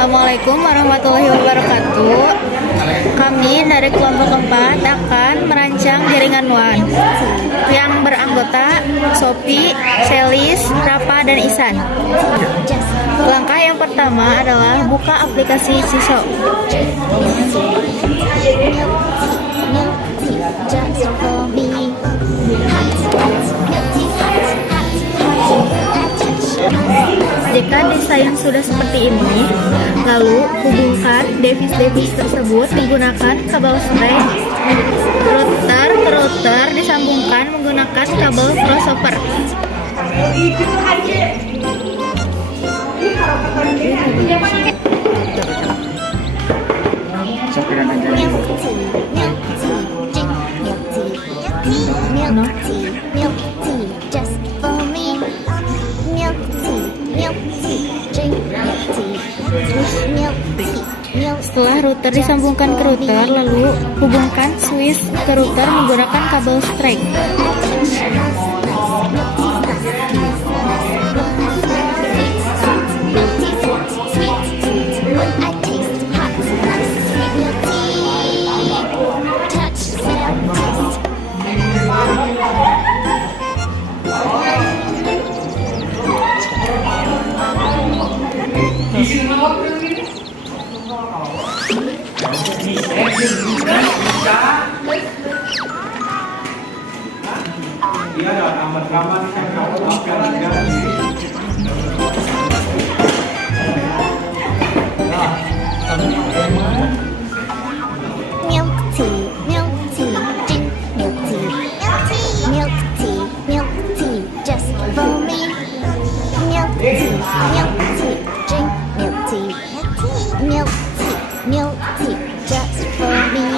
Assalamualaikum warahmatullahi wabarakatuh. Kami dari kelompok 4 akan merancang jaringan WAN yang beranggota Sophie, Selis, Rafa, dan Isan. Langkah yang pertama adalah buka aplikasi Ciso. Jika desain sudah seperti ini, lalu hubungkan device-device tersebut menggunakan kabel strap. Router ke router disambungkan menggunakan kabel crossover. Setelah router disambungkan ke router, lalu hubungkan switch ke router menggunakan kabel strap. Dia ada amat-amat yang kamu lakukan. Milk tea, drink milk tea. Milk tea, just for me. Milk tea, drink milk tea. Milk tea, just for me.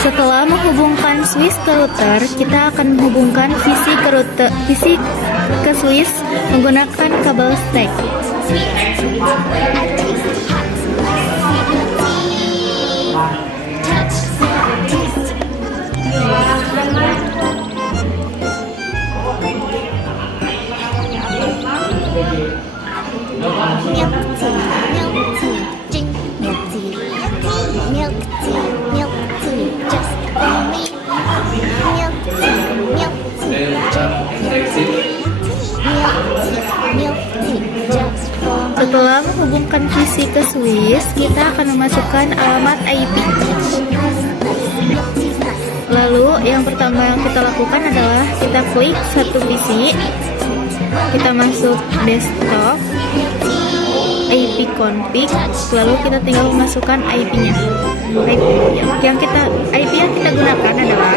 Setelah menghubungkan switch ke router, kita akan menghubungkan PC ke switch menggunakan kabel stack. Setelah menghubungkan PC ke switch, kita akan memasukkan alamat IP. Lalu yang pertama yang kita lakukan adalah kita klik satu PC, kita masuk desktop, IP config, lalu kita tinggal memasukkan IP-nya. IP yang kita gunakan adalah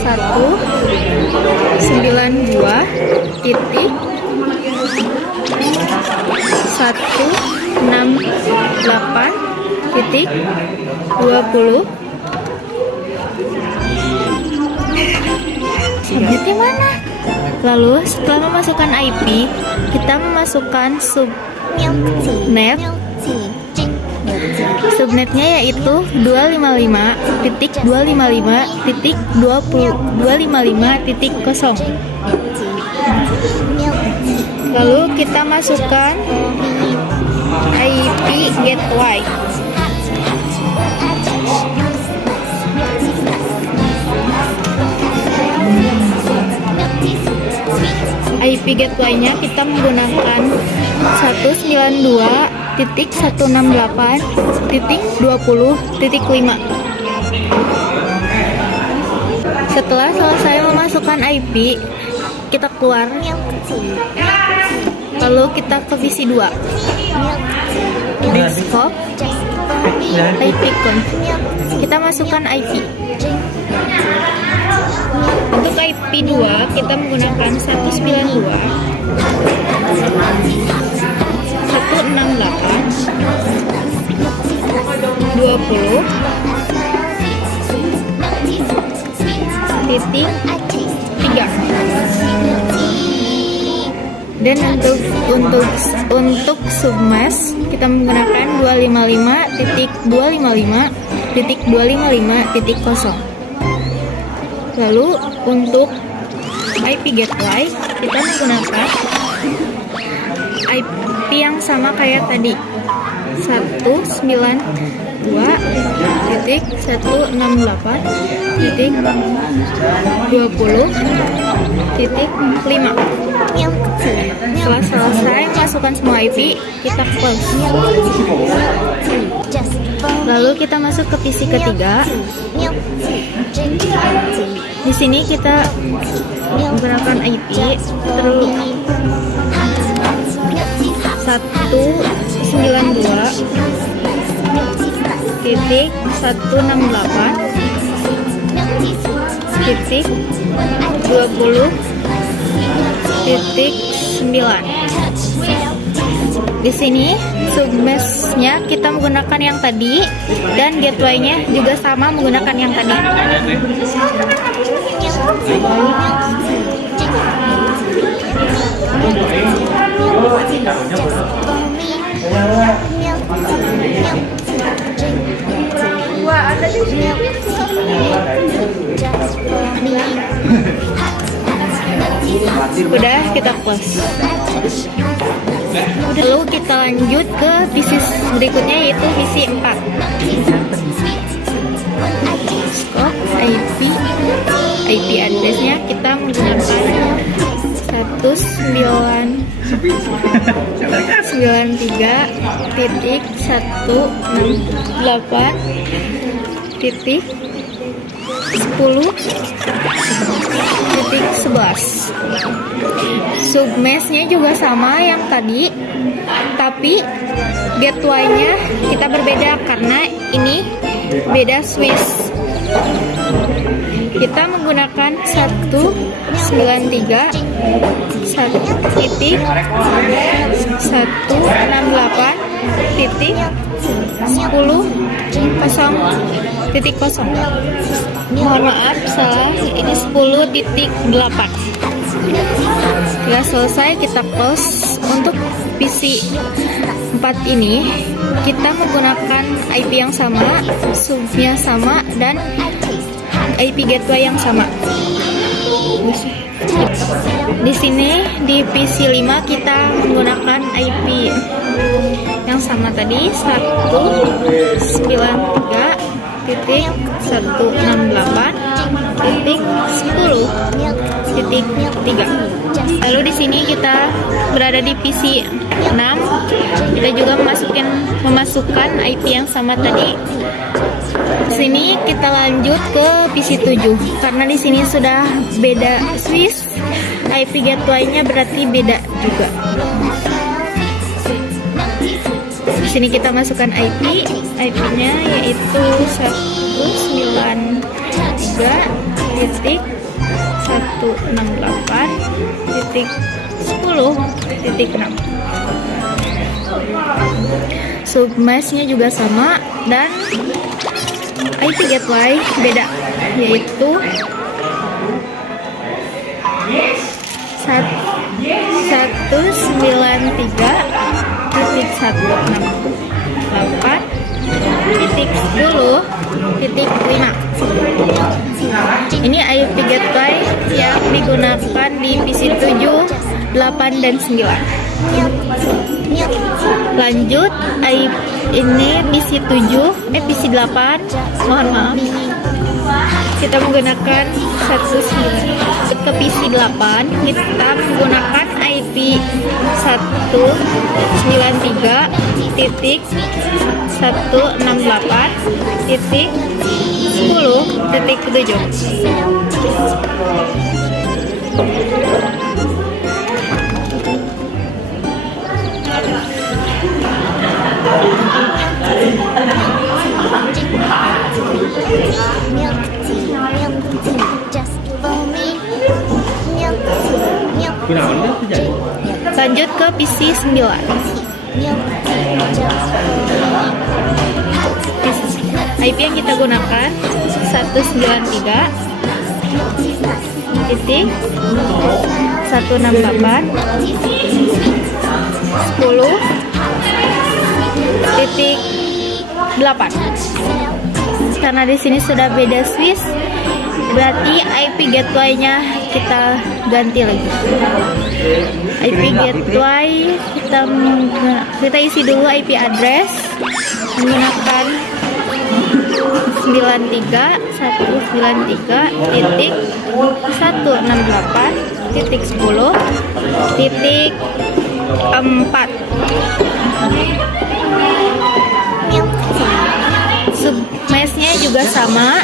192.168.20. Subnetnya mana? Lalu setelah memasukkan IP, kita memasukkan subnet. Subnetnya yaitu 255.255.255.0. Lalu kita masukkan IP gateway. IP gateway-nya kita menggunakan 192.168.20.5. Setelah selesai memasukkan IP, kita keluar. Lalu kita ke PC 2. Desktop, IP config. Kita masukkan IP. Untuk IP 2 kita menggunakan 192.168.20.3. Dan untuk submesh kita menggunakan 255.255.255.0. Lalu untuk IP gateway kita menggunakan IP yang sama kayak tadi. 192.168.20.5. Setelah selesai masukkan semua IP, kita close. Lalu kita masuk ke PC ketiga. Di sini kita menggunakan IP terus 192.20.9. Di sini submesh-nya kita menggunakan yang tadi dan gateway-nya juga sama menggunakan yang tadi. Udah, kita close. Lalu kita lanjut ke PC berikutnya, yaitu PC 4. Scope IP address-nya kita menggunakan 193.168.10.11. Submesh-nya juga sama yang tadi, tapi gateway-nya kita berbeda karena ini beda switch. Kita menggunakan 192.168.10.0. Mohon maaf salah, ini 10.8. Setelah selesai kita close. Untuk PC 4 ini kita menggunakan IP yang sama, subnya sama, dan IP gateway yang sama. Di sini di PC 5 kita menggunakan IP yang sama tadi, 193.168.10.3. Lalu di sini kita berada di PC 6. Kita juga memasukkan IP yang sama tadi. Di sini kita lanjut ke PC 7 karena di sini sudah beda switch, IP gateway-nya berarti beda juga. Di sini kita masukkan IP-nya yaitu 193.168.10.6. Submesh-nya juga sama dan IP gateway beda, yaitu 193.168.10.5. Ini IP gateway yang digunakan di PC 7, 8, dan 9. Lanjut, ini PC 7, PC 8, mohon maaf, kita menggunakan 19. Ke PC 8 kita menggunakan IP 192.10.10. Lanjut ke PC 9. IP yang kita gunakan 193.168.10.8. Karena di sini sudah beda switch, Berarti IP gateway-nya kita ganti lagi. IP gateway kita isi dulu IP address menggunakan 93.168.10.4. Submeshnya juga sama.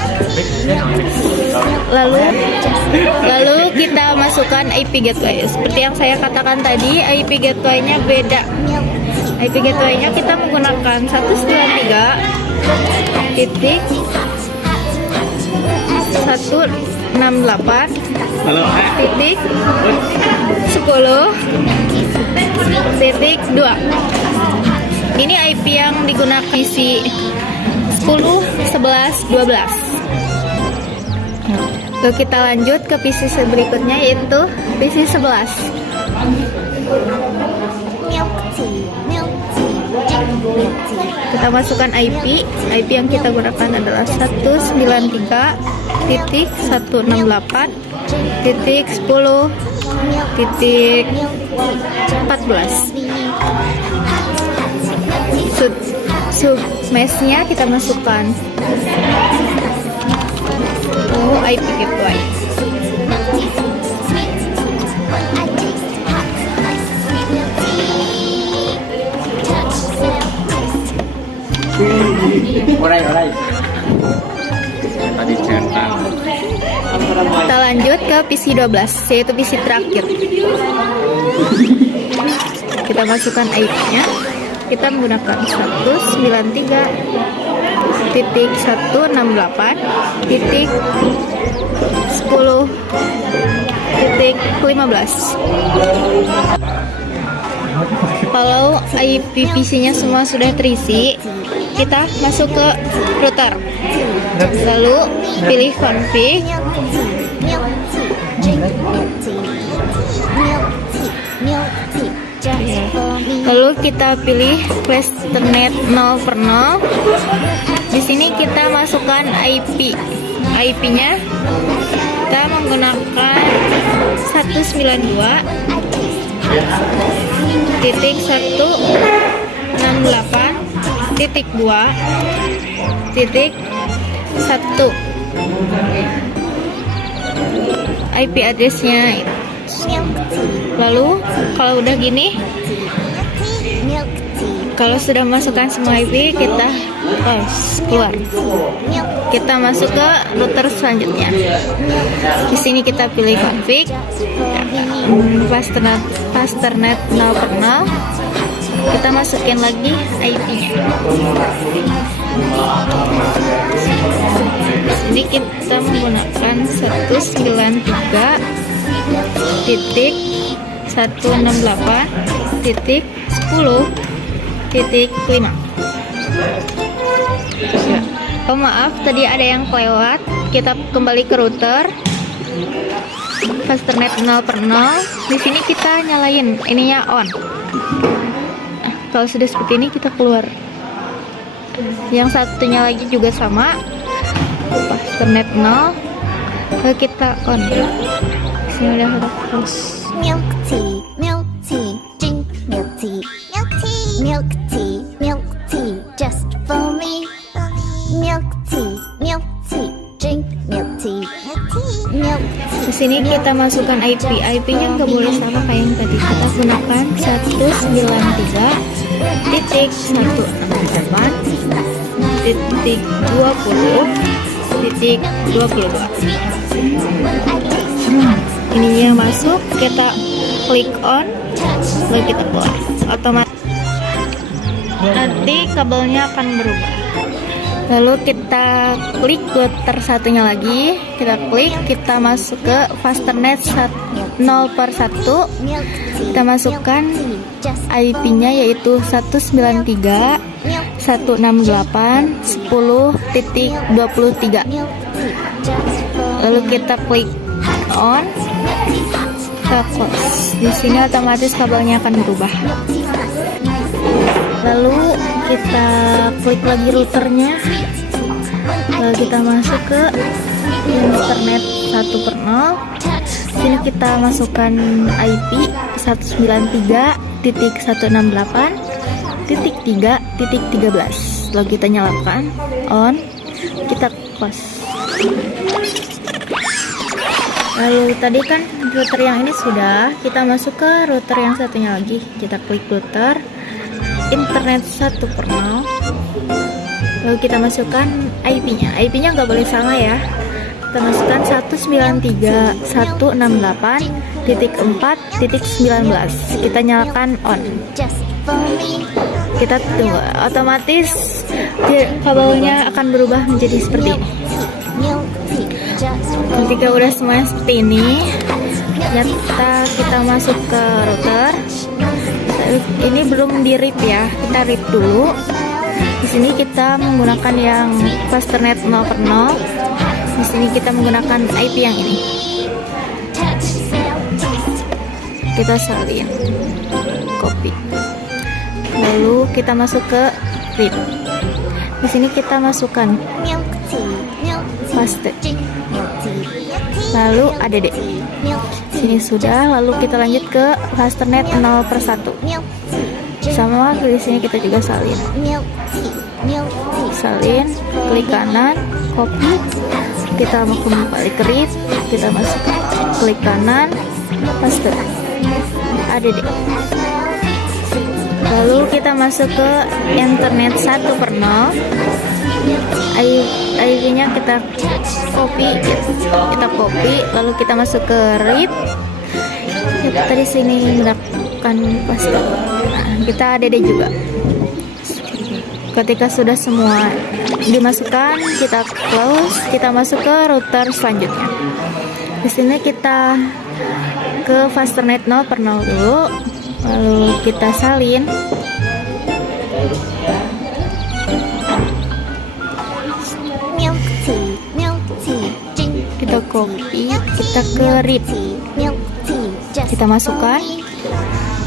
Lalu kita masukkan IP gateway. Seperti yang saya katakan tadi, IP gateway-nya beda. IP gateway-nya kita menggunakan 192.168.10.2. Ini IP yang digunakan isi 10, 11, 12. Lalu kita lanjut ke PC berikutnya, yaitu PC 11. Kita masukkan IP yang kita gunakan adalah 193.168.10.14. Submeshnya kita masukkan IP gateway. Alright. Tadi centang. Kita lanjut ke PC 12, yaitu PC terakhir. Kita masukkan IP-nya. Kita menggunakan 193.168.10.15. Kalau IP PC-nya semua sudah terisi, kita masuk ke router. Lalu pilih config. Lalu kita pilih FlashNet 0/0. Di sini kita masukkan IP-nya. Kita menggunakan 192.168.2.1. IP address-nya. Lalu kalau udah gini, kalau sudah masukkan semua IP, kita keluar. Kita masuk ke router selanjutnya. Di sini kita pilih config, FlashNet 0/0. Kita masukin lagi IP-nya. Jadi kita menggunakan 193.168.10.5. Oh maaf, tadi ada yang kelewat. Kita kembali ke router. FlashNet 0/0. Di sini kita nyalain ininya on. Kalau sudah seperti ini kita keluar. Yang satunya lagi juga sama. FlashNet 0. Lalu kita on. Sini udah terus. Milk tea, drink milk tea. Milk tea, just for me. Milk tea, drink milk tea. Di sini kita masukkan IP-nya nggak boleh sama kayak yang tadi. Kita gunakan 192.168.20.22. Ininya masuk, kita klik on, lalu kita keluar. Otomatis nanti kabelnya akan berubah. Lalu kita klik router satunya lagi, kita klik, kita masuk ke FlashNet 0/1. Kita masukkan IP-nya yaitu 192.168.10.23. Lalu kita klik on, kita close. Di sini otomatis kabelnya akan berubah. Lalu kita klik lagi routernya. Lalu kita masuk ke internet 1/0. Sini kita masukkan IP 193.168.3.13. Lalu kita nyalakan on, kita close. Lalu tadi kan router yang ini sudah, kita masuk ke router yang satunya lagi. Kita klik router internet 1/0. Lalu kita masukkan IP-nya. IP-nya nggak boleh sama ya. Kita masukkan 193.168.4.19. Kita nyalakan on. Kita tunggu, otomatis kabelnya akan berubah menjadi seperti ini. Ketika udah semuanya seperti ini, kita masuk ke router. Ini belum di rip ya, kita rip dulu. Di sini kita menggunakan yang Fasternet 0/0. Di sini kita menggunakan IP yang ini. Kita salin, copy. Lalu kita masuk ke rip. Di sini kita masukkan paste. Lalu add. Sini sudah, lalu kita lanjut ke Fasternet 0/1. Sama di sini kita juga salin. Salin, klik kanan, copy. Kita mau kembali ke RIP, kita masuk, klik kanan, paste, add. Lalu kita masuk ke internet 1/0. IP-nya kita copy, lalu kita masuk ke RIP. Kita di sini melakukan paste. Nah, kita add juga. Ketika sudah semua dimasukkan, kita close, kita masuk ke router selanjutnya. Di sini kita ke Fasternet 0/0 dulu, lalu kita salin. Kita copy, kita ke RIP. Kita masukkan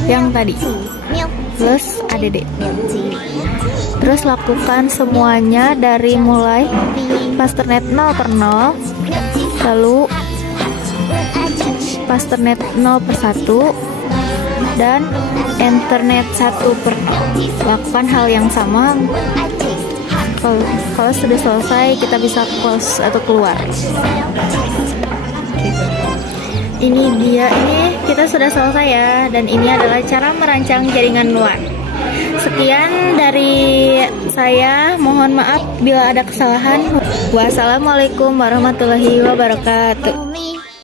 yang tadi plus add. Terus lakukan semuanya dari mulai Fasternet 0/0, lalu Fasternet 0/1 dan internet 1/0. Lakukan hal yang sama. Kalau sudah selesai, kita bisa close atau keluar. Ini kita sudah selesai ya, dan ini adalah cara merancang jaringan WAN. Sekian dari saya, mohon maaf bila ada kesalahan. Wassalamualaikum warahmatullahi wabarakatuh.